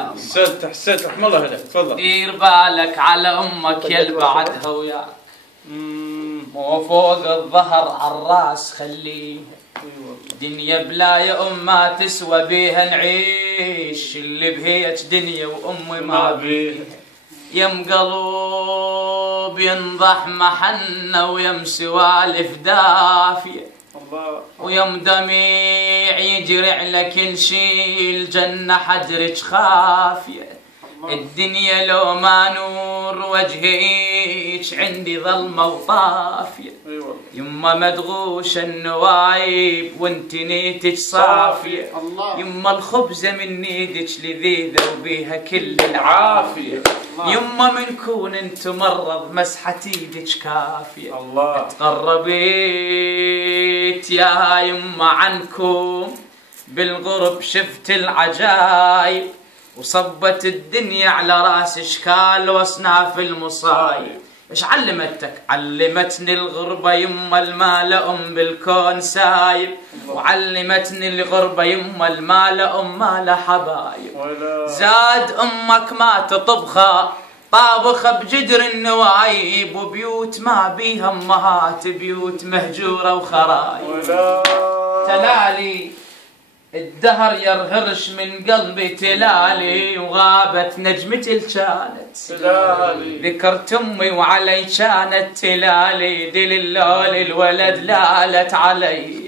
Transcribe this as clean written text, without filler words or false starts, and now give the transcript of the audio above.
حسيت رحم الله عليك. تفضل. دير بالك على امك يا بعدها وياك، مو فوق الظهر عالراس خليها، دنيا بلا يا ام ما تسوى بيها نعيش، اللي بهيج دنيا وامي ما بيها. يم قلوب ينضح محنة ويم سوالف دافية، ويم دميع يجري على كل شي، الجنة حجرك خافية. الدنيا لو ما نور وجهيك عندي ظلمة وطافية. يما مدغوشة النوايب وانت نيتك صافية، يما الخبزة من ايدك لذيذة وبيها كل العافية. يما من كون انت مرض مسحة ايدك كافية. تقربيت يا يما عنكم بالغرب شفت العجايب، وصبت الدنيا على راس اشكال واصناف المصايب. ايش علمتك؟ علمتني الغربة يما المال ام بالكون سايب، وعلمتني الغربة يما المال ام مال حبايب. زاد امك ما تطبخها طابخة بجدر النوايب، وبيوت ما بيها امهات بيوت مهجورة وخرايب. تلالي الدهر يرهرش من قلبي تلالي، وغابت نجمتي الكانت ذكرت امي وعلي كانت تلالي، دل اللول الولد لالت علي.